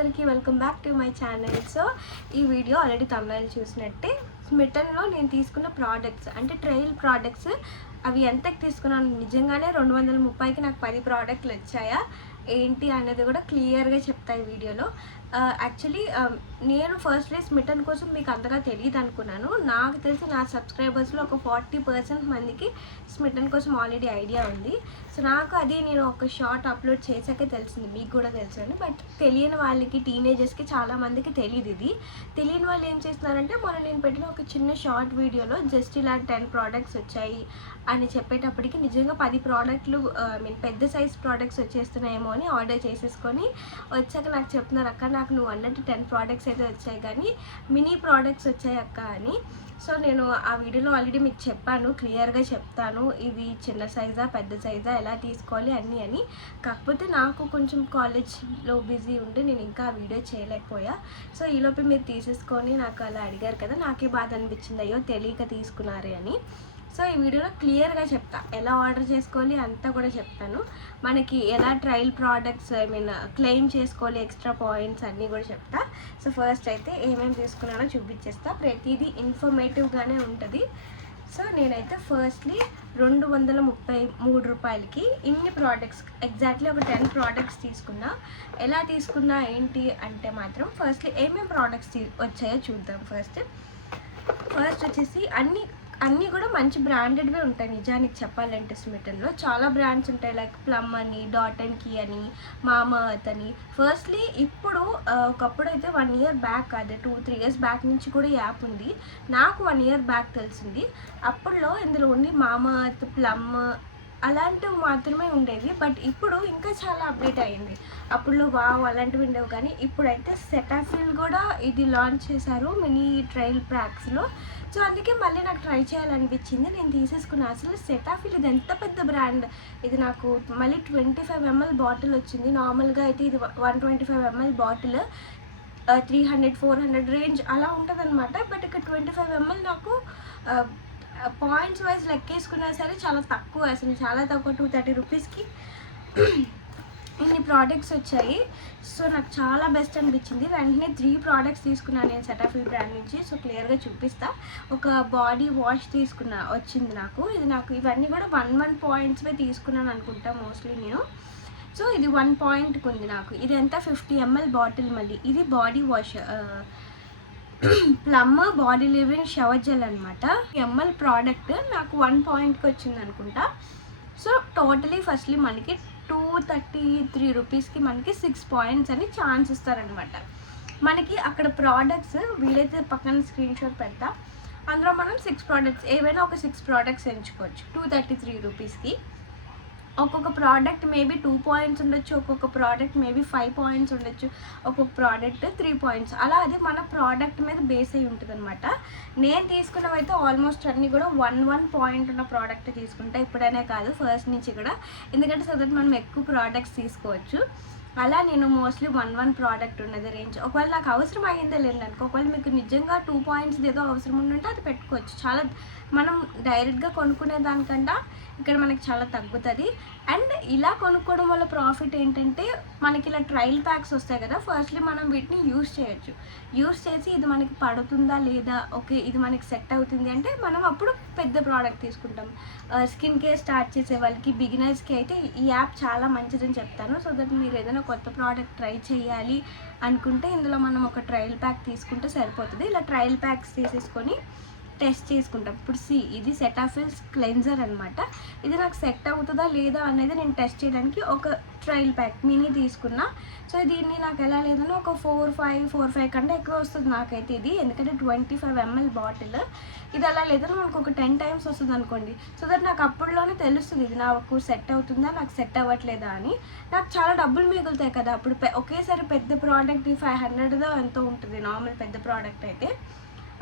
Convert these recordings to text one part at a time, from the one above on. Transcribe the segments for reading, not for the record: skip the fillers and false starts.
అందరికీ welcome back to my channel. So ఈ video already తమిళ చూసినట్టే స్మిటన్లో నేను తీసుకున్న ప్రోడక్ట్స్ అంటే ట్రయల్ ప్రోడక్ట్స్ అవి ఎంతకి తీసుకున్నాను, నిజంగానే 230కి నాకు 10 ప్రోడక్ట్లు వచ్చాయా ఏంటి అనేది కూడా క్లియర్గా చెప్తాయి వీడియోలో. యాక్చువల్లీ నేను ఫస్ట్ డే స్మిటన్ కోసం మీకు అంతగా తెలియదు అనుకున్నాను. నాకు తెలిసి నా సబ్స్క్రైబర్స్లో ఒక 40% మందికి స్మిటన్ కోసం ఆల్రెడీ ఐడియా ఉంది. సో నాకు అది నేను ఒక షార్ట్ అప్లోడ్ చేశాకే తెలిసింది, మీకు కూడా తెలుసండి. బట్ తెలియని వాళ్ళకి, టీనేజర్స్కి చాలామందికి తెలియదు. ఇది తెలియని వాళ్ళు ఏం చేస్తున్నారంటే, మొన్న నేను పెట్టిన ఒక చిన్న షార్ట్ వీడియోలో జస్ట్ ఇలా 10 ప్రోడక్ట్స్ వచ్చాయి అని చెప్పేటప్పటికి నిజంగా 10 ప్రోడక్ట్లు పెద్ద సైజ్ ప్రోడక్ట్స్ వచ్చేస్తున్నాయేమో అని ఆర్డర్ చేసేసుకొని వచ్చాక నాకు చెప్తున్నారు, అక్క నాకు నువ్వు అన్నట్టు 10 ప్రోడక్ట్స్ అయితే వచ్చాయి కానీ మినీ ప్రోడక్ట్స్ వచ్చాయి అక్క అని. సో నేను ఆ వీడియోలో ఆల్రెడీ మీకు చెప్పాను, క్లియర్గా చెప్తాను ఇవి చిన్న సైజా పెద్ద సైజా ఎలా తీసుకోవాలి అన్నీ అని. కాకపోతే నాకు కొంచెం కాలేజ్లో బిజీ ఉంటే నేను ఇంకా ఆ వీడియో చేయలేకపోయా. సో ఈలోపు మీరు తీసేసుకొని నాకు అలా అడిగారు కదా, నాకే బాధ అనిపించింది, అయ్యో తెలియక తీసుకున్నారే అని. సో ఈ వీడియోలో క్లియర్గా చెప్తా, ఎలా ఆర్డర్ చేసుకోవాలి అంతా కూడా చెప్తాను. మనకి ఎలా ట్రయల్ ప్రోడక్ట్స్ క్లెయిమ్ చేసుకోవాలి, ఎక్స్ట్రా పాయింట్స్ అన్నీ కూడా చెప్తా. సో ఫస్ట్ అయితే ఏమేమి తీసుకున్నానో చూపించేస్తా, ప్రతిదీ ఇన్ఫర్మేటివ్గానే ఉంటుంది. సో నేనైతే ఫస్ట్లీ 233 రూపాయలకి ఇన్ని ప్రోడక్ట్స్, ఎగ్జాక్ట్లీ ఒక 10 ప్రోడక్ట్స్ తీసుకున్నా. ఎలా తీసుకున్నా ఏంటి అంటే మాత్రం ఫస్ట్లీ ఏమేమి ప్రోడక్ట్స్ వచ్చాయో చూద్దాం. ఫస్ట్ వచ్చేసి అన్నీ కూడా మంచి బ్రాండెడ్వే ఉంటాయి. నిజానికి చెప్పాలంటే స్మిటన్లో చాలా బ్రాండ్స్ ఉంటాయి, లైక్ ప్లమ్ అని, డాట్ అండ్ కీ అని, మామా ఎర్త్ అని. ఫస్ట్లీ ఇప్పుడు ఒకప్పుడు అయితే 1 ఇయర్ బ్యాక్, అదే 2-3 ఇయర్స్ బ్యాక్ నుంచి కూడా యాప్ ఉంది. నాకు 1 ఇయర్ బ్యాక్ తెలిసింది. అప్పుడులో ఇందులో ఉండి మామా ఎర్త్, ప్లమ్ అలాంటివి మాత్రమే ఉండేవి. బట్ ఇప్పుడు ఇంకా చాలా అప్డేట్ అయ్యింది. అప్పుడు వావ్ అలాంటివి ఉండేవి, కానీ ఇప్పుడైతే సెటాఫిల్ కూడా ఇది లాంచ్ చేశారు మినీ ట్రయల్ ప్యాక్స్లో. సో అందుకే మళ్ళీ నాకు ట్రై చేయాలనిపించింది, నేను తీసేసుకున్నాను. అసలు సెటాఫిల్ ఇది ఎంత పెద్ద బ్రాండ్, ఇది నాకు మళ్ళీ 25 ml బాటిల్ వచ్చింది. నార్మల్గా అయితే ఇది 125 ml బాటిల్ 300-400 రేంజ్ అలా ఉంటుంది అనమాట. బట్ ఇక్కడ 25 ml నాకు పాయింట్స్ వైజ్ లెక్కేసుకున్నా సరే చాలా తక్కువ, అసలు చాలా తక్కువ, 230 రూపీస్కి ఇన్ని ప్రోడక్ట్స్ వచ్చాయి. సో నాకు చాలా బెస్ట్ అనిపించింది. వెంటనే 3 ప్రోడక్ట్స్ తీసుకున్నాను నేను సెటాఫిల్ బ్రాండ్ నుంచి. సో క్లియర్గా చూపిస్తా. ఒక బాడీ వాష్ వచ్చింది నాకు. ఇవన్నీ కూడా 1 పాయింట్స్వే తీసుకున్నాను అనుకుంటా మోస్ట్లీ నేను. సో ఇది 1 పాయింట్కి ఉంది నాకు. ఇది ఎంత 50 ml బాటిల్. మళ్ళీ ఇది body wash plum body living shower gel అనమాట. ml ప్రోడక్ట్ నాకు 1 పాయింట్కి వచ్చింది అనుకుంటా. సో టోటలీ ఫస్ట్లీ మనకి 233 రూపీస్కి మనకి 6 పాయింట్స్ అని ఛాన్స్ ఇస్తారనమాట. మనకి అక్కడ ప్రోడక్ట్స్ వీలైతే పక్కన స్క్రీన్ షాట్ పెడతా, అందులో మనం 6 ప్రోడక్ట్స్ ఏవైనా ఒక 6 ప్రోడక్ట్స్ ఎంచుకోవచ్చు 233 రూపీస్కి. ఒక్కొక్క ప్రోడక్ట్ మేబీ 2 పాయింట్స్ ఉండొచ్చు, ఒక్కొక్క ప్రోడక్ట్ మేబీ 5 పాయింట్స్ ఉండొచ్చు, ఒక్కొక్క ప్రోడక్ట్ 3 పాయింట్స్, అలా అది మన ప్రోడక్ట్ మీద బేస్ అయి ఉంటుంది అనమాట. నేను తీసుకున్నవైతే ఆల్మోస్ట్ అన్నీ కూడా 1 పాయింట్ ఉన్న ప్రోడక్ట్ తీసుకుంటా, ఇప్పుడైనా కాదు ఫస్ట్ నుంచి కూడా, ఎందుకంటే సో దట్ మనం ఎక్కువ ప్రోడక్ట్స్ తీసుకోవచ్చు. అలా నేను మోస్ట్లీ 1 ప్రోడక్ట్ ఉన్నది రేంజ్. ఒకవేళ నాకు అవసరం అయ్యిందే లేదనుకో, ఒకవేళ మీకు నిజంగా 2 పాయింట్స్ ఏదో అవసరం ఉంటే అది పెట్టుకోవచ్చు. చాలా మనం డైరెక్ట్గా కొనుక్కునే దానికంటే ఇక్కడ మనకి చాలా తగ్గుతుంది. అండ్ ఇలా కొనుక్కోవడం వల్ల ప్రాఫిట్ ఏంటంటే, మనకి ఇలా ట్రయల్ ప్యాక్స్ వస్తాయి కదా, ఫస్ట్లీ మనం వీటిని యూస్ చేయొచ్చు. యూస్ చేసి ఇది మనకి పడుతుందా లేదా, ఓకే ఇది మనకి సెట్ అవుతుంది అంటే మనం అప్పుడు పెద్ద ప్రోడక్ట్ తీసుకుంటాం. స్కిన్ కేర్ స్టార్ట్ చేసే వాళ్ళకి, బిగినర్స్కి అయితే ఈ యాప్ చాలా మంచిదని చెప్తాను. సో దట్ మీరు ఏదైనా కొత్త ప్రోడక్ట్ ట్రై చేయాలి అనుకుంటే ఇందులో మనం ఒక ట్రయల్ ప్యాక్ తీసుకుంటే సరిపోతుంది. ఇలా ట్రయల్ ప్యాక్స్ తీసేసుకొని టెస్ట్ చేసుకుంటాం. ఇప్పుడు ఇది సెటాఫిల్ క్లెన్జర్ అనమాట. ఇది నాకు సెట్ అవుతుందా లేదా అనేది నేను టెస్ట్ చేయడానికి ఒక ట్రయల్ ప్యాక్ మినీ తీసుకున్నా. సో దీన్ని నాకు ఎలా లేదని ఒక 4-5 కంటే ఎక్కువ వస్తుంది నాకైతే ఇది, ఎందుకంటే 25 ml బాటిల్. ఇది అలా లేదని మనకు ఒక 10 టైమ్స్ వస్తుంది అనుకోండి. సో దట్ నాకు అప్పట్లోనే తెలుస్తుంది ఇది నాకు సెట్ అవుతుందా నాకు సెట్ అవ్వట్లేదా అని. నాకు చాలా డబ్బులు మిగులుతాయి కదా అప్పుడు. ఒకేసారి పెద్ద ప్రోడక్ట్ 500దో ఎంతో ఉంటుంది నార్మల్ పెద్ద ప్రోడక్ట్ అయితే.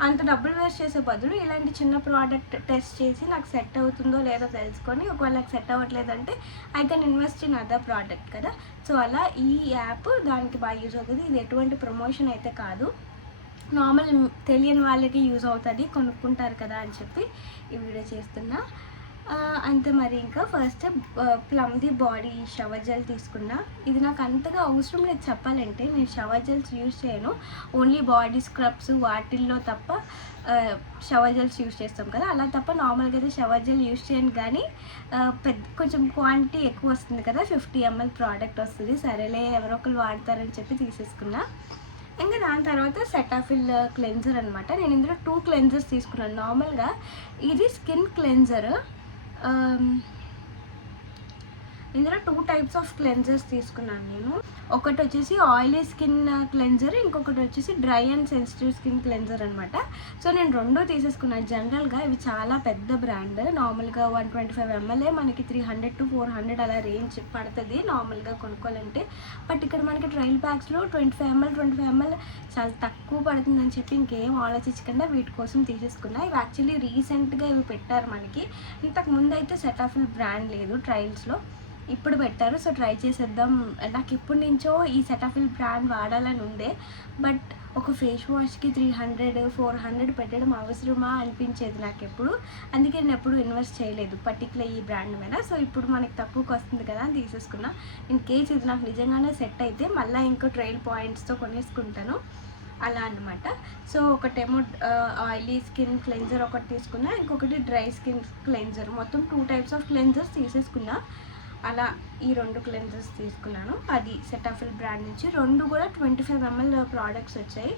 అంత డబ్బులు వేస్ట్ చేసే బదులు ఇలాంటి చిన్న ప్రోడక్ట్ టెస్ట్ చేసి నాకు సెట్ అవుతుందో లేదో తెలుసుకొని, ఒకవేళ నాకు సెట్ అవ్వట్లేదంటే I can invest in other product కదా. సో అలా ఈ యాప్ దానికి బాగా యూజ్ అవుతుంది. ఇది ఎటువంటి ప్రమోషన్ అయితే కాదు, నార్మల్ తెలియని వాళ్ళకి యూజ్ అవుతుంది, కొనుక్కుంటారు కదా అని చెప్పి ఈ వీడియో చేస్తున్నా. అంతే మరి. ఇంకా ఫస్ట్ ప్లమ్ది బాడీ షవర్ జెల్ తీసుకున్నా. ఇది నాకు అంతగా అవసరం లేదు చెప్పాలంటే. నేను షవర్ జెల్స్ యూజ్ చేయను, ఓన్లీ బాడీ స్క్రబ్స్ వాటిల్లో తప్ప షవర్ జెల్స్ యూజ్ చేస్తాం కదా, అలా తప్ప నార్మల్గా అయితే షవర్ జెల్ యూజ్ చేయను. కానీ కొంచెం క్వాంటిటీ ఎక్కువ వస్తుంది కదా, 50 ml ప్రోడక్ట్ వస్తుంది, సరేలే ఎవరో ఒకరు వాడతారని చెప్పి తీసేసుకున్నా. ఇంకా దాని తర్వాత సెటాఫిల్ క్లెన్జర్ అనమాట. నేను ఇందులో 2 క్లెన్జర్స్ తీసుకున్నాను. నార్మల్గా ఇది స్కిన్ క్లెన్జర్. ఇందులో 2 టైప్స్ ఆఫ్ క్లెన్జర్స్ తీసుకున్నాను నేను. ఒకటి వచ్చేసి ఆయిలీ స్కిన్ క్లెన్జర్, ఇంకొకటి వచ్చేసి dry and sensitive skin cleanser అనమాట. సో నేను 2 తీసేసుకున్నాను. జనరల్గా ఇవి చాలా పెద్ద బ్రాండ్. నార్మల్గా 125 ml మనకి 300 to 400 అలా రేంజ్ పడుతుంది నార్మల్గా కొనుక్కోవాలంటే. బట్ ఇక్కడ మనకి ట్రయల్ ప్యాక్స్లో 25 ml చాలా తక్కువ పడుతుందని చెప్పి ఇంకేం ఆలోచించకుండా వీటి కోసం తీసేసుకున్నా. ఇవి యాక్చువల్లీ రీసెంట్గా ఇవి పెట్టారు మనకి. ఇంతకు ముందు అయితే సెటాఫిల్ బ్రాండ్ లేదు ట్రయల్స్లో, ఇప్పుడు పెట్టారు. సో ట్రై చేసేద్దాం. నాకు ఎప్పటి నుంచో ఈ సెటాఫిల్ బ్రాండ్ వాడాలని ఉండే, బట్ ఒక ఫేస్ వాష్కి 300-400 పెట్టడం అవసరమా అనిపించేది నాకు ఎప్పుడు. అందుకే నేను ఎప్పుడు ఇన్వెస్ట్ చేయలేదు పర్టికులర్ ఈ బ్రాండ్ మీద. సో ఇప్పుడు మనకి తక్కువకి వస్తుంది కదా అని తీసేసుకున్నా. ఇన్ కేస్ ఇది నాకు నిజంగానే సెట్ అయితే మళ్ళీ ఇంకో ట్రయల్ పాయింట్స్తో కొనేసుకుంటాను అలా అనమాట. సో ఒకటేమో ఆయిలీ స్కిన్ క్లెన్జర్ ఒకటి తీసుకున్నా, ఇంకొకటి డ్రై స్కిన్ క్లెన్జర్. మొత్తం 2 టైప్స్ ఆఫ్ క్లెన్జర్స్ తీసేసుకున్నా. అలా ఈ 2 క్లెన్జర్స్ తీసుకున్నాను. అది సెటాఫిల్ బ్రాండ్ నుంచి. 2 కూడా 25 ml ప్రోడక్ట్స్ వచ్చాయి.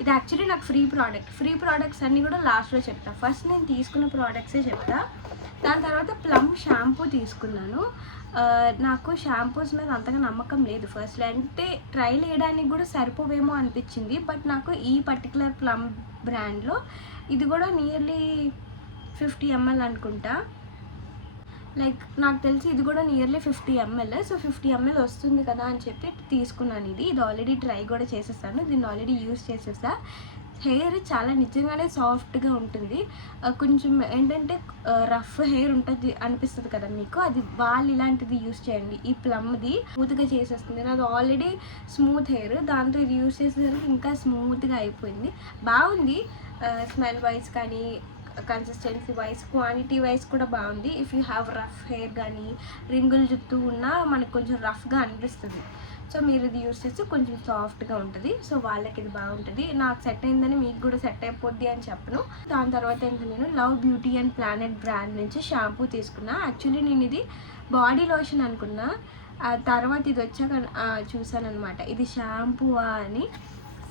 ఇది యాక్చువల్లీ నాకు ఫ్రీ ప్రోడక్ట్స్ అన్నీ కూడా లాస్ట్లో చెప్తా. ఫస్ట్ నేను తీసుకున్న ప్రోడక్ట్సే చెప్తా. దాని తర్వాత ప్లమ్ షాంపూ తీసుకున్నాను. నాకు షాంపూస్ మీద అంతగా నమ్మకం లేదు ఫస్ట్లో, అంటే ట్రైల్ వేయడానికి కూడా సరిపోవేమో అనిపించింది. బట్ నాకు ఈ పర్టికులర్ ప్లమ్ బ్రాండ్లో ఇది కూడా నియర్లీ 50 ml అనుకుంటా. లైక్ నాకు తెలిసి ఇది కూడా నియర్లీ 50 ml. సో 50 ml వస్తుంది కదా అని చెప్పి తీసుకున్నాను. ఇది ఆల్రెడీ ట్రై కూడా చేసేసాను, దీన్ని ఆల్రెడీ యూజ్ చేసేసా. హెయిర్ చాలా నిజంగానే సాఫ్ట్గా ఉంటుంది. కొంచెం ఏంటంటే రఫ్ హెయిర్ ఉంటుంది అనిపిస్తుంది కదా మీకు, అది వాళ్ళు ఇలాంటిది యూజ్ చేయండి. ఈ ప్లమ్ది స్మూత్గా చేసేస్తుంది. నాది ఆల్రెడీ స్మూత్ హెయిర్, దాంతో ఇది యూజ్ చేసేసరికి ఇంకా స్మూత్గా అయిపోయింది. బాగుంది స్మెల్ వైజ్ కానీ, కన్సిస్టెన్సీ వైజ్, క్వాంటిటీ వైజ్ కూడా బాగుంది. If you have rough hair కానీ రింగులు జుట్టు ఉన్నా మనకు కొంచెం రఫ్గా అనిపిస్తుంది. సో మీరు ఇది యూస్ చేస్తే కొంచెం సాఫ్ట్గా ఉంటుంది. సో వాళ్ళకి ఇది బాగుంటుంది. నాకు సెట్ అయిందని మీకు కూడా సెట్ అయిపోద్ది అని చెప్పను. దాని తర్వాత ఇంకా నేను love beauty and planet brand నుంచి షాంపూ తీసుకున్నా. యాక్చువల్లీ నేను ఇది బాడీ లోషన్ అనుకున్నా, తర్వాత ఇది వచ్చాక చూసాను అనమాట ఇది షాంపూవా అని.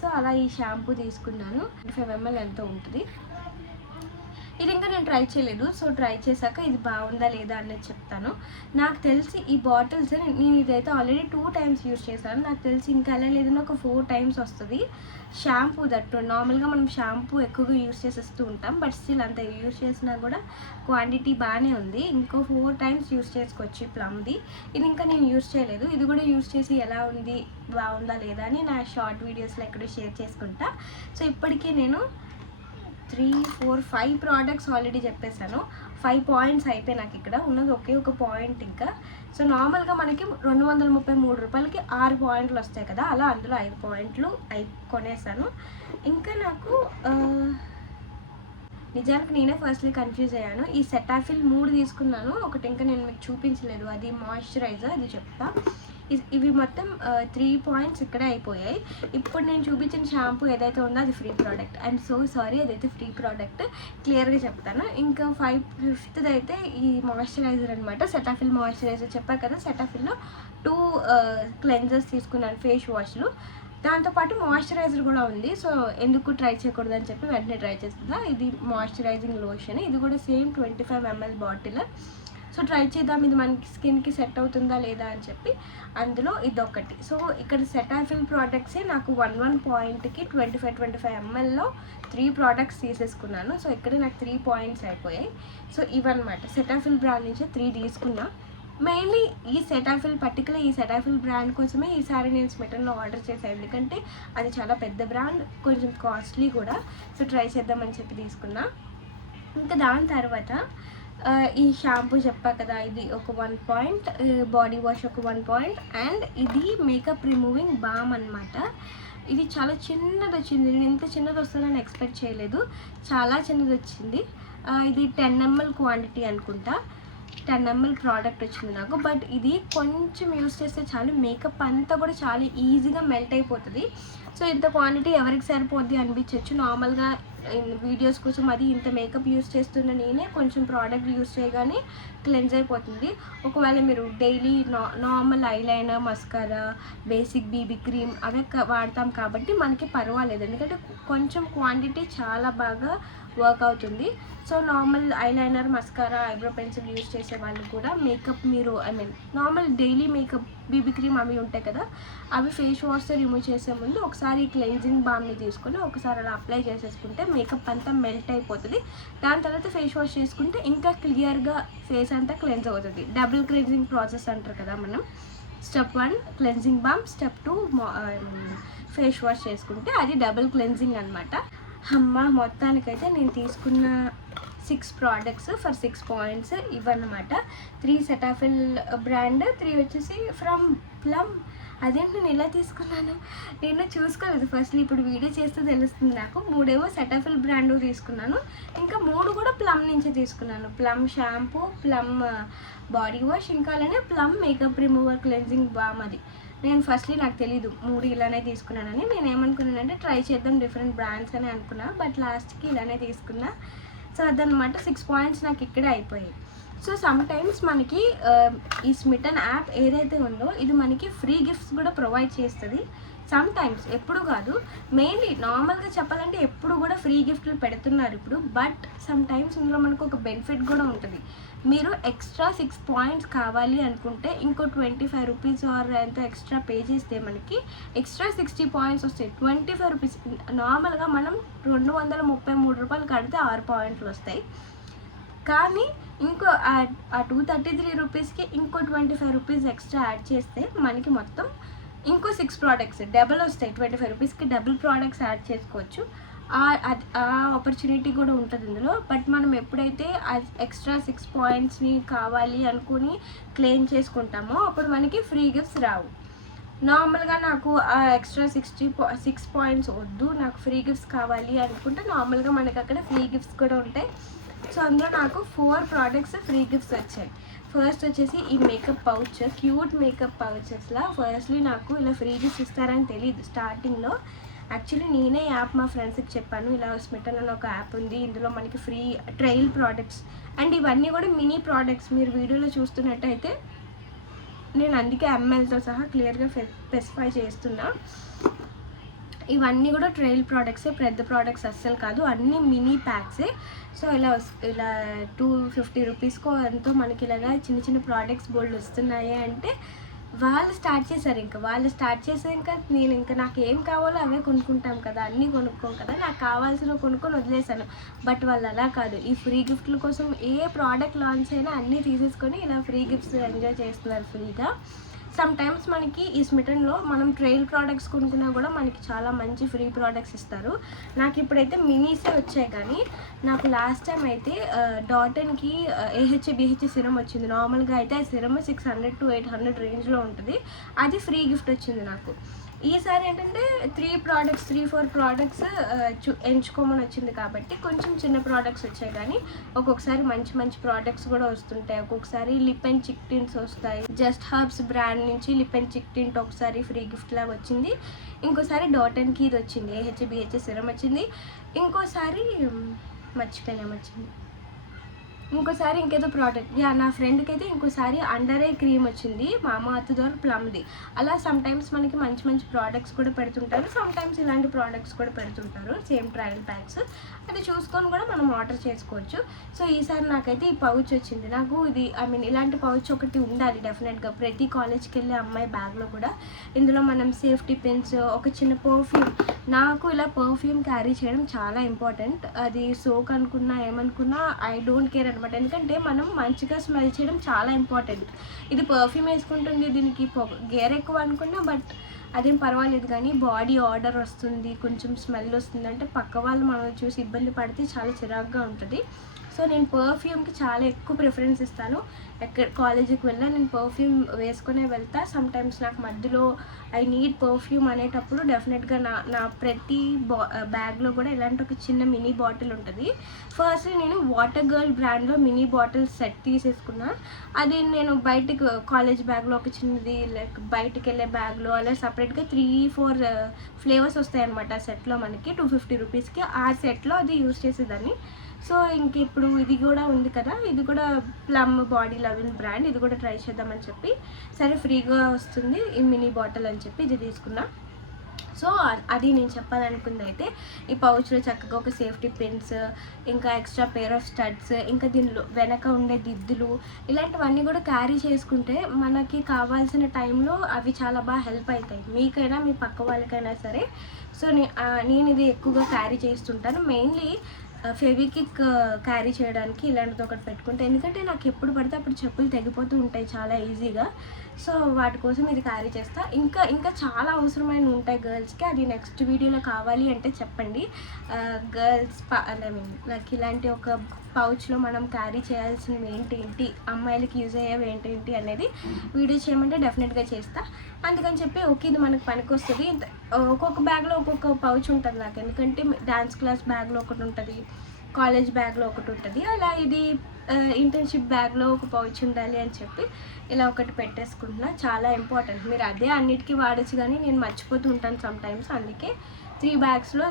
సో అలా ఈ షాంపూ తీసుకున్నాను. 25 ml ఎంతో ఉంటుంది. ఇది ఇంకా నేను ట్రై చేయలేదు. సో ట్రై చేశాక ఇది బాగుందా లేదా అనేది చెప్తాను. నాకు తెలిసి ఈ బాటిల్స్ నేను ఇదైతే ఆల్రెడీ 2 times యూజ్ చేశాను. నాకు తెలిసి ఇంకా అలా లేదన్నా ఒక 4 times వస్తుంది షాంపూ. దట్టు నార్మల్గా మనం షాంపూ ఎక్కువగా యూజ్ చేసేస్తూ ఉంటాం, బట్ స్టిల్ అంత యూజ్ చేసినా కూడా క్వాంటిటీ బాగానే ఉంది. ఇంకో 4 times యూజ్ చేసుకోవచ్చు ఈ ప్లమ్ది. ఇది ఇంకా నేను యూజ్ చేయలేదు. ఇది కూడా యూజ్ చేసి ఎలా ఉంది బాగుందా లేదా అని నా షార్ట్ వీడియోస్లో ఎక్కడో షేర్ చేసుకుంటా. సో ఇప్పటికీ నేను 3, 4, 5 ప్రోడక్ట్స్ ఆల్రెడీ చెప్పేశాను. 5 పాయింట్స్ అయిపోయి నాకు ఇక్కడ ఉన్నది ఒకే ఒక పాయింట్ ఇంకా. సో నార్మల్గా మనకి 233 రూపాయలకి 6 పాయింట్లు వస్తాయి కదా, అలా అందులో 5 పాయింట్లు కొనేసాను. ఇంకా నాకు నిజానికి నేనే ఫస్ట్లీ కన్ఫ్యూజ్ అయ్యాను. ఈ సెటాఫిల్ 3 తీసుకున్నాను, ఒకటి ఇంకా నేను మీకు చూపించలేదు, అది మాయిశ్చరైజర్, అది చెప్తా. ఇవి మొత్తం 3 పాయింట్స్ ఇక్కడే అయిపోయాయి. ఇప్పుడు నేను చూపించిన షాంపూ ఏదైతే ఉందో అది free product. I'm so sorry, అదైతే ఫ్రీ ప్రోడక్ట్, క్లియర్గా చెప్తాను. ఇంకా 5th అయితే ఈ మాయిశ్చరైజర్ అనమాట. సెటాఫిల్ మాయిశ్చరైజర్ చెప్పాను కదా, సెటాఫిల్లో 2 క్లెన్జర్స్ తీసుకున్నాను, ఫేస్ వాష్లు. దాంతోపాటు మాయిశ్చరైజర్ కూడా ఉంది. సో ఎందుకు ట్రై చేయకూడదు అని చెప్పి వెంటనే ట్రై చేస్తున్నా. ఇది మాయిశ్చరైజింగ్ లోషన్, ఇది కూడా same 25 ml bottle. So try చేద్దాం ఇది మనకి స్కిన్కి సెట్ అవుతుందా లేదా అని చెప్పి అందులో ఇదొకటి. సో ఇక్కడ సెటాఫిల్ ప్రోడక్ట్సే నాకు 1 పాయింట్కి 25 mlలో 3 ప్రోడక్ట్స్ తీసేసుకున్నాను. సో ఇక్కడ నాకు 3 పాయింట్స్ అయిపోయాయి. సో ఇవన్నమాట సెటాఫిల్ బ్రాండ్ నుంచి 3 తీసుకున్నా. మెయిన్లీ ఈ సెటాఫిల్ బ్రాండ్ కోసమే ఈసారి నేను స్మిటన్లో ఆర్డర్ చేశాను, ఎందుకంటే అది చాలా పెద్ద బ్రాండ్, కొంచెం కాస్ట్లీ కూడా. సో ట్రై చేద్దామని చెప్పి తీసుకున్నా. ఇంకా దాని తర్వాత ఈ షాంపూ చెప్పా కదా, ఇది ఒక 1 పాయింట్, బాడీ వాష్ ఒక 1 పాయింట్, అండ్ ఇది మేకప్ రిమూవింగ్ బామ్ అనమాట. ఇది చాలా చిన్నది వచ్చింది. నేను ఇంత చిన్నది వస్తుందని ఎక్స్పెక్ట్ చేయలేదు, చాలా చిన్నది వచ్చింది. ఇది 10 ml క్వాంటిటీ అనుకుంటా, 10 ml ప్రోడక్ట్ వచ్చింది నాకు. బట్ ఇది కొంచెం యూస్ చేస్తే చాలు, మేకప్ అంతా కూడా చాలా ఈజీగా మెల్ట్ అయిపోతుంది. సో ఇంత క్వాంటిటీ ఎవరికి సరిపోద్ది అనిపించవచ్చు. నార్మల్గా వీడియోస్ కోసం అది ఇంత మేకప్ యూస్ చేస్తున్న నేనే కొంచెం ప్రోడక్ట్ యూస్ చేయగానే క్లెన్స్ అయిపోతుంది. ఒకవేళ మీరు daily normal eyeliner, mascara, basic BB cream అవే వాడతాం కాబట్టి మనకి పర్వాలేదు, ఎందుకంటే కొంచెం క్వాంటిటీ చాలా బాగా వర్క్ అవుతుంది. So normal eyeliner, mascara, eyebrow pencil use చేసే వాళ్ళు కూడా మేకప్ మీరు normal daily makeup BB cream అవి ఉంటాయి కదా, అవి ఫేస్ వాష్తో రిమూవ్ చేసే ముందు ఒకసారి క్లెన్జింగ్ బామ్ని తీసుకొని ఒకసారి అలా అప్లై చేసేసుకుంటే మేకప్ అంతా మెల్ట్ అయిపోతుంది. దాని తర్వాత ఫేస్ వాష్ చేసుకుంటే ఇంకా క్లియర్గా ఫేస్ అంతా క్లెన్స్ అవుతుంది. డబుల్ క్లెన్జింగ్ ప్రాసెస్ అంటారు కదా మనం. Step 1 cleansing balm, step 2 face wash చేసుకుంటే అది డబుల్ క్లెన్జింగ్ అనమాట. అమ్మ మొత్తానికైతే నేను తీసుకున్న 6 ప్రోడక్ట్స్ ఫర్ 6 పాయింట్స్ ఇవన్నమాట. 3 సెటాఫిల్ బ్రాండ్, 3 వచ్చేసి ఫ్రమ్ ప్లమ్. అదేంటి నేను ఇలా తీసుకున్నాను, నేను చూసుకోలేదు ఫస్ట్, ఇప్పుడు వీడియో చేస్తే తెలుస్తుంది నాకు. 3 ఏమో సెటాఫిల్ బ్రాండ్ తీసుకున్నాను, ఇంకా 3 కూడా ప్లమ్ నుంచి తీసుకున్నాను. Plum shampoo, plum body wash, ఇంకా అలానే plum makeup remover cleansing balm. అది నేను ఫస్ట్లీ నాకు తెలీదు 3 ఇలానే తీసుకున్నానని. నేను ఏమనుకున్నానంటే ట్రై చేద్దాం డిఫరెంట్ బ్రాండ్స్ అని అనుకున్నా, బట్ లాస్ట్కి ఇలానే తీసుకున్నా. సో అదనమాట 6 పాయింట్స్ నాకు ఇక్కడే అయిపోయాయి. సో సమ్ టైమ్స్ మనకి ఈ స్మిటన్ యాప్ ఏదైతే ఉందో ఇది మనకి ఫ్రీ గిఫ్ట్స్ కూడా ప్రొవైడ్ చేస్తుంది. సమ్ టైమ్స్, ఎప్పుడు కాదు, మెయిన్లీ నార్మల్గా చెప్పాలంటే ఎప్పుడు కూడా ఫ్రీ గిఫ్ట్లు పెడుతున్నారు ఇప్పుడు. బట్ సమ్ టైమ్స్ ఇందులో మనకు ఒక బెనిఫిట్ కూడా ఉంటుంది. మీరు ఎక్స్ట్రా 6 పాయింట్స్ కావాలి అనుకుంటే ఇంకో 25 రూపీస్ ఆర్ ఎంతో ఎక్స్ట్రా పే చేస్తే మనకి ఎక్స్ట్రా 60 పాయింట్స్ వస్తాయి. 25 రూపీస్, నార్మల్గా మనం 233 రూపాయలు కడితే 6 పాయింట్లు వస్తాయి. కానీ ఇంకో ఆ 233 రూపీస్కి ఇంకో 25 రూపీస్ ఎక్స్ట్రా యాడ్ చేస్తే మనకి మొత్తం ఇంకో 6 ప్రోడక్ట్స్ డబుల్ వస్తాయి. 25 రూపీస్కి డబుల్ ప్రోడక్ట్స్ యాడ్ చేసుకోవచ్చు. ఆ ఆపర్చునిటీ కూడా ఉంటుంది ఇందులో. బట్ మనం ఎప్పుడైతే ఎక్స్ట్రా 6 పాయింట్స్ని కావాలి అనుకుని క్లెయిమ్ చేసుకుంటామో అప్పుడు మనకి ఫ్రీ గిఫ్ట్స్ రావు. నార్మల్గా నాకు ఆ ఎక్స్ట్రా 6 పాయింట్స్ వద్దు, నాకు ఫ్రీ గిఫ్ట్స్ కావాలి అనుకుంటే నార్మల్గా మనకి అక్కడ ఫ్రీ గిఫ్ట్స్ కూడా ఉంటాయి. సో అందులో నాకు 4 ప్రోడక్ట్స్ ఫ్రీ గిఫ్ట్స్ వచ్చాయి. ఫస్ట్ వచ్చేసి ఈ మేకప్ పౌచ్, క్యూట్ మేకప్ పౌచెస్లా. ఫస్ట్లీ నాకు ఇలా ఫ్రీ గిఫ్ట్స్ ఇస్తారని తెలియదు స్టార్టింగ్లో. యాక్చువల్లీ నేనే యాప్ మా ఫ్రెండ్స్కి చెప్పాను, ఇలా స్మిటన్ అని ఒక యాప్ ఉంది, ఇందులో మనకి ఫ్రీ ట్రయల్ ప్రోడక్ట్స్ అండ్ ఇవన్నీ కూడా మినీ ప్రోడక్ట్స్. మీరు వీడియోలో చూస్తున్నట్టయితే నేను అందుకే ఎంఎల్తో సహా క్లియర్గా స్పెసిఫై చేస్తున్నా. ఇవన్నీ కూడా ట్రయల్ ప్రోడక్ట్సే, పెద్ద ప్రోడక్ట్స్ అస్సలు కాదు, అన్నీ మినీ ప్యాక్సే. సో ఇలా 250 రూపీస్కో ఎంతో మనకి ఇలాగా చిన్న చిన్న ప్రోడక్ట్స్ బోల్డ్ వస్తున్నాయి అంటే వాళ్ళు స్టార్ట్ చేశారు. వాళ్ళు స్టార్ట్ చేసే నేను నాకు ఏం కావాలో అవే కొనుక్కుంటాం కదా, అన్నీ కొనుక్కోం కదా, నాకు కావాల్సినవి కొనుక్కొని వదిలేశాను. బట్ వాళ్ళు అలా కాదు, ఈ ఫ్రీ గిఫ్ట్ల కోసం ఏ ప్రోడక్ట్ లాంచ్ అయినా అన్నీ తీసేసుకొని ఇలా ఫ్రీ గిఫ్ట్స్ ఎంజాయ్ చేస్తున్నారు ఫ్రీగా. సమ్ టైమ్స్ మనకి ఈ స్మిటన్లో మనం ట్రయల్ ప్రోడక్ట్స్ కొనుక్కున్నా కూడా మనకి చాలా మంచి ఫ్రీ ప్రోడక్ట్స్ ఇస్తారు. నాకు ఇప్పుడైతే మినీసే వచ్చాయి, కానీ నాకు లాస్ట్ టైం అయితే డాటన్కి AHA BHA సిరం వచ్చింది. నార్మల్గా అయితే ఆ సిరం 600 to 800 రేంజ్లో ఉంటుంది, అది ఫ్రీ గిఫ్ట్ వచ్చింది నాకు. ఈసారి ఏంటంటే 3-4 ప్రోడక్ట్స్ ఎంచుకోమని వచ్చింది కాబట్టి కొంచెం చిన్న ప్రోడక్ట్స్ వచ్చాయి, కానీ ఒక్కొక్కసారి మంచి మంచి ప్రోడక్ట్స్ కూడా వస్తుంటాయి. ఒక్కొక్కసారి లిప్ అండ్ చిక్ టింట్స్ వస్తాయి. జస్ట్ హర్బ్స్ బ్రాండ్ నుంచి లిప్ అండ్ చిక్ టింట్ ఒకసారి ఫ్రీ గిఫ్ట్ లాగా వచ్చింది. ఇంకోసారి డాటన్కి ఇది వచ్చింది, AHA BHA సిరం వచ్చింది. ఇంకోసారి మర్చిపోయినా వచ్చింది, ఇంకోసారి ఇంకేదో ప్రోడక్ట్, నా ఫ్రెండ్కి అయితే ఇంకోసారి అండర్ ఐ క్రీమ్ వచ్చింది మామా అర్త్ ద్వారా ప్లమ్ది. అలా సమ్ టైమ్స్ మనకి మంచి మంచి ప్రోడక్ట్స్ కూడా పెడుతుంటారు, సమ్ టైమ్స్ ఇలాంటి ప్రోడక్ట్స్ కూడా పెడుతుంటారు, సేమ్ ట్రయల్ ప్యాక్స్. అది చూసుకొని కూడా మనం ఆర్డర్ చేసుకోవచ్చు. సో ఈసారి నాకైతే ఈ పౌచ్ వచ్చింది. నాకు ఇది ఇలాంటి పౌచ్ ఒకటి ఉండాలి డెఫినెట్గా ప్రతి కాలేజ్కి వెళ్ళే అమ్మాయి బ్యాగ్లో కూడా. ఇందులో మనం సేఫ్టీ పిన్స్, ఒక చిన్న పర్ఫ్యూమ్. నాకు ఇలా పర్ఫ్యూమ్ క్యారీ చేయడం చాలా ఇంపార్టెంట్. అది సోక్ అనుకున్నా ఏమనుకున్నా ఐ డోంట్ కేర్ అనమాట, ఎందుకంటే మనం మంచిగా స్మెల్ చేయడం చాలా ఇంపార్టెంట్. ఇది పర్ఫ్యూమ్ వేసుకుంటుంది, దీనికి గేర్ ఎక్కువ అనుకున్నా బట్ అదేం పర్వాలేదు, కానీ బాడీ ఆర్డర్ వస్తుంది, కొంచెం స్మెల్ వస్తుంది అంటే పక్క వాళ్ళు మనల్ని చూసి ఇబ్బంది పడితే చాలా చిరాకుగా ఉంటుంది. సో నేను పర్ఫ్యూమ్కి చాలా ఎక్కువ ప్రిఫరెన్స్ ఇస్తాను. కాలేజీకి వెళ్ళినా నేను పర్ఫ్యూమ్ వేసుకునే వెళ్తా. సమ్టైమ్స్ నాకు మధ్యలో ఐ నీడ్ పర్ఫ్యూమ్ అనేటప్పుడు డెఫినెట్గా నా ప్రతి బ్యాగ్లో కూడా ఇలాంటి ఒక చిన్న మినీ బాటిల్ ఉంటుంది. ఫస్ట్ నేను వాటర్ గర్ల్ బ్రాండ్లో మినీ బాటిల్ సెట్ తీసేసుకున్నా. అది నేను బయటికి కాలేజ్ బ్యాగ్లో ఒక చిన్నది, లైక్ బయటికి వెళ్ళే బ్యాగ్లో అలా సపరేట్గా 3-4 ఫ్లేవర్స్ వస్తాయి అనమాట ఆ సెట్లో మనకి 250 రూపీస్కి. ఆ సెట్లో అది యూజ్ చేసేదాన్ని. సో ఇంక ఇప్పుడు ఇది కూడా ఉంది కదా, ఇది కూడా ప్లమ్ బాడీ లవిన్ బ్రాండ్, ఇది కూడా ట్రై చేద్దామని చెప్పి సరే ఫ్రీగా వస్తుంది ఈ మినీ బాటిల్ అని చెప్పి ఇది తీసుకున్నా. సో అది నేను చెప్పాలనుకుంది అయితే ఈ పౌచ్లో చక్కగా ఒక సేఫ్టీ పిన్స్, ఇంకా ఎక్స్ట్రా పేర్ ఆఫ్ స్టడ్స్, ఇంకా దీనిలో వెనక ఉండే దిద్దులు, ఇలాంటివన్నీ కూడా క్యారీ చేసుకుంటే మనకి కావాల్సిన టైంలో అవి చాలా బాగా హెల్ప్ అవుతాయి, మీకైనా మీ పక్క వాళ్ళకైనా సరే. సో నేను ఇది ఎక్కువగా క్యారీ చేస్తుంటాను. మెయిన్లీ ఫెవిక్విక్ క్యారీ చేయడానికి ఇలాంటిది ఒకటి పెట్టుకుంటే, ఎందుకంటే నాకు ఎప్పుడు పడితే అప్పుడు చెప్పులు తెగిపోతూ ఉంటాయి చాలా ఈజీగా. సో వాటి కోసం ఇది క్యారీ చేస్తా. ఇంకా చాలా అవసరమైన ఉంటాయి గర్ల్స్కి, అది నెక్స్ట్ వీడియోలో కావాలి అంటే చెప్పండి. గర్ల్స్ ఐ మీన్ నాకు ఇలాంటి ఒక పౌచ్లో మనం క్యారీ చేయాల్సినవి ఏంటి, అమ్మాయిలకి యూజ్ అయ్యేవి ఏంటి అనేది వీడియో చేయమంటే డెఫినెట్గా చేస్తా. అందుకని చెప్పి ఓకే ఇది మనకు పనికి వస్తుంది. ఒక్కొక్క బ్యాగ్లో ఒక్కొక్క పౌచ్ ఉంటుంది నాకు, ఎందుకంటే డ్యాన్స్ క్లాస్ బ్యాగ్లో ఒకటి ఉంటుంది, కాలేజ్ బ్యాగ్లో ఒకటి ఉంటుంది, అలా ఇది ఇంటర్న్షిప్ బ్యాగ్లో ఒక పౌచ్ ఉండాలి అని చెప్పి ఇలా ఒకటి పెట్టేసుకుంటున్నా. చాలా ఇంపార్టెంట్, మీరు అదే అన్నిటికీ వాడచ్చు కానీ నేను మర్చిపోతూ ఉంటాను సమ్టైమ్స్. అందుకే 3 బ్యాగ్స్లో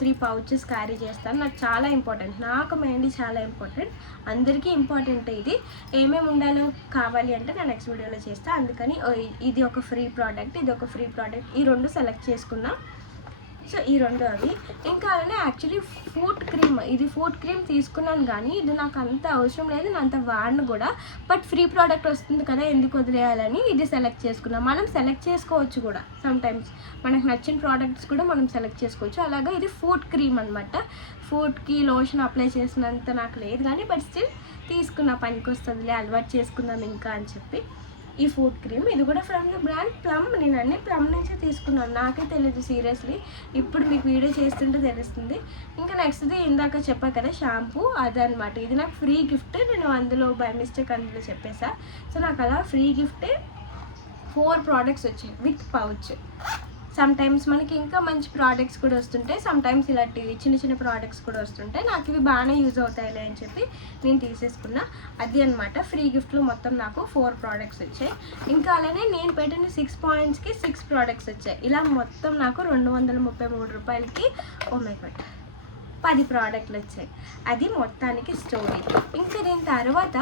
3 పౌచెస్ క్యారీ చేస్తాను. నాకు చాలా ఇంపార్టెంట్, నాకు మెయిన్లీ చాలా ఇంపార్టెంట్, అందరికీ ఇంపార్టెంట్. ఇది ఏమేమి ఉండాలో కావాలి అంటే నేను నెక్స్ట్ వీడియోలో చేస్తాను. అందుకని ఇది ఒక ఫ్రీ ప్రోడక్ట్, ఇది ఒక ఫ్రీ ప్రోడక్ట్, ఈ 2 సెలెక్ట్ చేసుకున్నా. సో ఈ 2 అవి. ఇంకా అలానే యాక్చువల్లీ ఫుట్ క్రీమ్ తీసుకున్నాను కానీ ఇది నాకు అంత అవసరం లేదు, నేను అంత వాడను కూడా. బట్ ఫ్రీ ప్రోడక్ట్ వస్తుంది కదా ఎందుకు వదిలేయాలని ఇది సెలెక్ట్ చేసుకున్నాం. మనం సెలెక్ట్ చేసుకోవచ్చు కూడా, సమ్టైమ్స్ మనకు నచ్చిన ప్రోడక్ట్స్ కూడా మనం సెలెక్ట్ చేసుకోవచ్చు. అలాగే ఇది ఫుట్ క్రీమ్ అనమాట. ఫుట్కి లోషన్ అప్లై చేసినంత నాకు లేదు కానీ బట్ స్టిల్ తీసుకున్న, పనికి వస్తుందిలే, అలవాటు చేసుకుందాం ఇంకా అని చెప్పి ఈ ఫుట్ క్రీమ్. ఇది కూడా ఫ్రమ్ ద బ్రాండ్ ప్లమ్. నేను అన్ని ప్లమ్ నుంచే తీసుకున్నాను, నాకే తెలియదు సీరియస్లీ, ఇప్పుడు మీకు వీడియో చేస్తుంటే తెలుస్తుంది. ఇంకా నెక్స్ట్ది ఇందాక చెప్పా కదా షాంపూ, అదనమాట. ఇది నాకు ఫ్రీ గిఫ్ట్, నేను అందులో బై మిస్టేక్ అందులో చెప్పేసా. సో నాకు అలా ఫ్రీ గిఫ్టే 4 ప్రోడక్ట్స్ వచ్చాయి విత్ పౌచ్. సమ్టైమ్స్ మనకి ఇంకా మంచి ప్రోడక్ట్స్ కూడా వస్తుంటాయి, సమ్టైమ్స్ ఇలాంటి చిన్న ప్రోడక్ట్స్ కూడా వస్తుంటాయి. నాకు ఇవి బాగానే యూజ్ అవుతాయిలే అని చెప్పి నేను తీసేసుకున్నా. అది అనమాట ఫ్రీ గిఫ్ట్లో మొత్తం నాకు 4 ప్రోడక్ట్స్ వచ్చాయి. ఇంకా అలానే నేను పెట్టిన 6 పాయింట్స్కి 6 ప్రోడక్ట్స్ వచ్చాయి. ఇలా మొత్తం నాకు 233 రూపాయలకి ఓ మై గాడ్ 10 ప్రోడక్ట్లు వచ్చాయి. అది మొత్తానికి స్టోరీ. ఇంకా దీని తర్వాత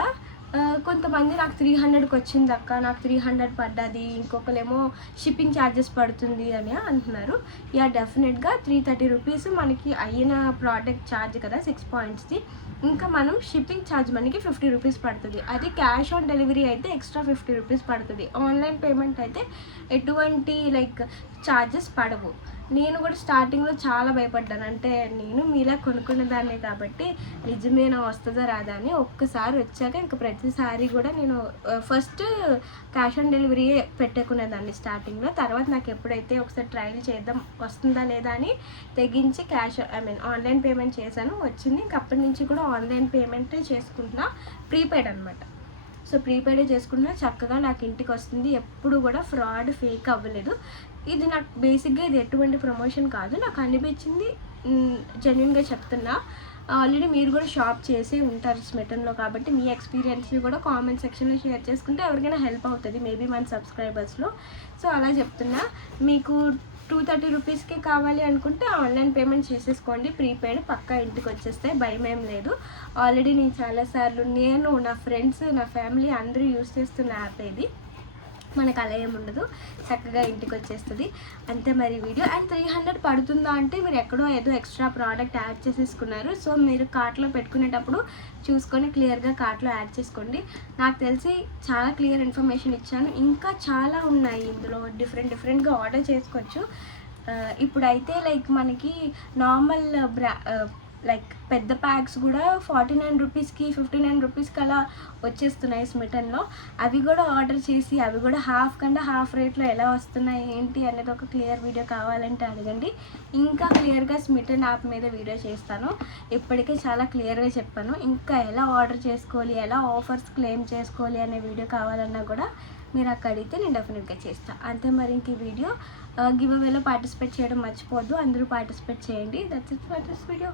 కొంతమంది నాకు 300కి వచ్చింది అక్క, నాకు 300 పడ్డది, ఇంకొకరేమో షిప్పింగ్ ఛార్జెస్ పడుతుంది అని అంటున్నారు. యా డెఫినెట్గా 330 రూపీస్ మనకి అయిన ప్రోడక్ట్ ఛార్జ్ కదా 6 పాయింట్స్ది. ఇంకా మనం షిప్పింగ్ ఛార్జ్ మనకి 50 రూపీస్ పడుతుంది. అది క్యాష్ ఆన్ డెలివరీ అయితే ఎక్స్ట్రా 50 రూపీస్ పడుతుంది. ఆన్లైన్ పేమెంట్ అయితే ఎటువంటి లైక్ ఛార్జెస్ పడవు. నేను కూడా స్టార్టింగ్లో చాలా భయపడ్డాను, అంటే నేను మీలా కొనుక్కున్న దాన్నే కాబట్టి నిజమేనా వస్తుందా రాదా అని. ఒక్కసారి వచ్చాక ఇంకా ప్రతిసారి కూడా నేను ఫస్ట్ క్యాష్ ఆన్ డెలివరీ పెట్టుకునేదాన్ని స్టార్టింగ్లో. తర్వాత నాకు ఎప్పుడైతే ఒకసారి ట్రయల్ చేద్దాం వస్తుందా లేదా అని తెగించి ఆన్లైన్ పేమెంట్ చేశాను, వచ్చింది. ఇంక అప్పటి నుంచి కూడా ఆన్లైన్ పేమెంటే చేసుకుంటున్నా, ప్రీపెయిడ్ అనమాట. సో ప్రీపెయిడే చేసుకుంటున్నా, చక్కగా నాకు ఇంటికి వస్తుంది. ఎప్పుడు కూడా ఫ్రాడ్ ఫేక్ అవ్వలేదు. ఇది నాకు బేసిక్గా ఇది ఎటువంటి ప్రమోషన్ కాదు, నాకు అనిపించింది జెన్యున్గా చెప్తున్నా. ఆల్రెడీ మీరు కూడా షాప్ చేసే ఉంటారు స్మిటన్లో కాబట్టి మీ ఎక్స్పీరియన్స్ని కూడా కామెంట్ సెక్షన్లో షేర్ చేసుకుంటే ఎవరికైనా హెల్ప్ అవుతుంది మేబీ మన సబ్స్క్రైబర్స్లో. సో అలా చెప్తున్నా. మీకు 230 రూపీస్కే కావాలి అనుకుంటే ఆన్లైన్ పేమెంట్ చేసేసుకోండి, ప్రీపెయిడ్ పక్కా ఇంటికి వచ్చేస్తాయి, భయం ఏం లేదు. ఆల్రెడీ నేను చాలాసార్లు నేను నా ఫ్రెండ్స్ నా ఫ్యామిలీ అందరూ యూస్ చేస్తున్న యాప్ ఇది. మనకు అలా ఏముండదు, చక్కగా ఇంటికి వచ్చేస్తుంది అంతే. మరి వీడియో అండ్ 300 పడుతుందా అంటే మీరు ఎక్కడో ఏదో ఎక్స్ట్రా ప్రోడక్ట్ యాడ్ చేసేసుకున్నారు. సో మీరు కార్ట్లో పెట్టుకునేటప్పుడు చూసుకొని క్లియర్గా కార్ట్లో యాడ్ చేసుకోండి. నాకు తెలిసి చాలా క్లియర్ ఇన్ఫర్మేషన్ ఇచ్చాను, ఇంకా చాలా ఉన్నాయి ఇందులో, డిఫరెంట్గా ఆర్డర్ చేసుకోవచ్చు. ఇప్పుడైతే లైక్ మనకి నార్మల్ లైక్ పెద్ద ప్యాక్స్ కూడా 49 రూపీస్కి 59 రూపీస్కి అలా వచ్చేస్తున్నాయి స్మిటన్లో. అవి కూడా ఆర్డర్ చేసి అవి కూడా హాఫ్ కన్నా హాఫ్ రేట్లో ఎలా వస్తున్నాయి ఏంటి అనేది ఒక క్లియర్ వీడియో కావాలంటే అడగండి. ఇంకా క్లియర్గా స్మిటన్ యాప్ మీద వీడియో చేస్తాను. ఇప్పటికే చాలా క్లియర్గా చెప్పాను. ఇంకా ఎలా ఆర్డర్ చేసుకోవాలి, ఎలా ఆఫర్స్ క్లెయిమ్ చేసుకోవాలి అనే వీడియో కావాలన్నా కూడా మీరు అక్కడ అడిగితే నేను డెఫినెట్గా చేస్తాను. అంతే. మరి ఇంక ఈ వీడియో గివ్ అవేలో పార్టిసిపేట్ చేయడం మర్చిపోవద్దు. అందరూ పార్టిసిపేట్ చేయండి. That's it for this video.